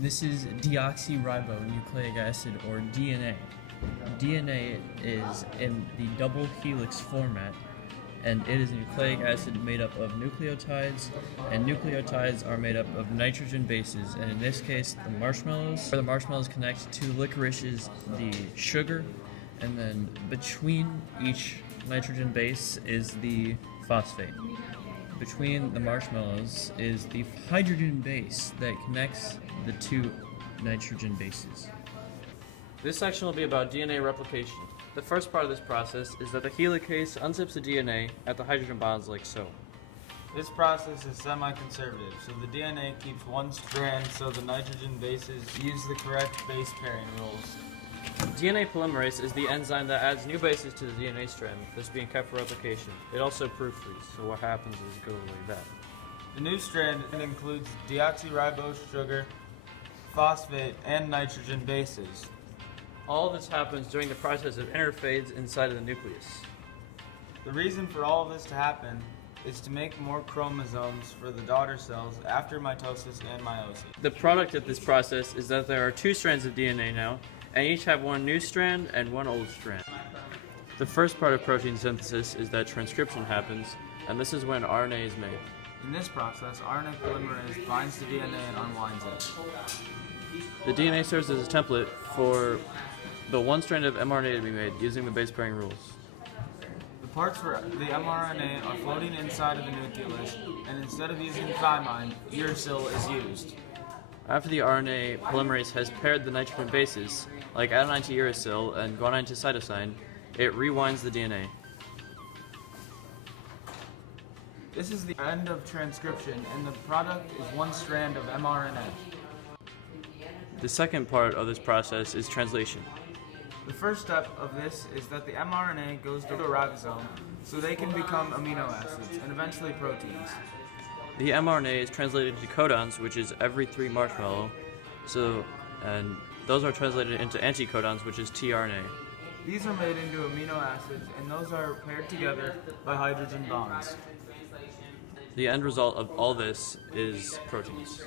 This is deoxyribonucleic acid, or DNA. DNA is in the double helix format, and it is a nucleic acid made up of nucleotides, and nucleotides are made up of nitrogen bases, and in this case the marshmallows, where the marshmallows connect to licorice's the sugar, and then between each nitrogen base is the phosphate. Between the marshmallows is the hydrogen base that connects the two nitrogen bases. This section will be about DNA replication. The first part of this process is that the helicase unzips the DNA at the hydrogen bonds like so. This process is semi-conservative, so the DNA keeps one strand so the nitrogen bases use the correct base pairing rules. DNA polymerase is the enzyme that adds new bases to the DNA strand that's being kept for replication. It also proofreads, so what happens is it goes like that. The new strand includes deoxyribose sugar, phosphate, and nitrogen bases. All of this happens during the process of interphase inside of the nucleus. The reason for all of this to happen is to make more chromosomes for the daughter cells after mitosis and meiosis. The product of this process is that there are two strands of DNA now, and each have one new strand and one old strand. The first part of protein synthesis is that transcription happens, and this is when RNA is made. In this process, RNA polymerase binds to DNA and unwinds it. The DNA serves as a template for the one strand of mRNA to be made using the base pairing rules. The parts for the mRNA are floating inside of the nucleus, and instead of using thymine, uracil is used. After the RNA polymerase has paired the nitrogen bases, like adenine to uracil and guanine to cytosine, it rewinds the DNA. This is the end of transcription, and the product is one strand of mRNA. The second part of this process is translation. The first step of this is that the mRNA goes to a ribosome so they can become amino acids and eventually proteins. The mRNA is translated into codons, which is every 3 marshmallow, and those are translated into anticodons, which is tRNA. These are made into amino acids, and those are paired together by hydrogen bonds. The end result of all this is proteins.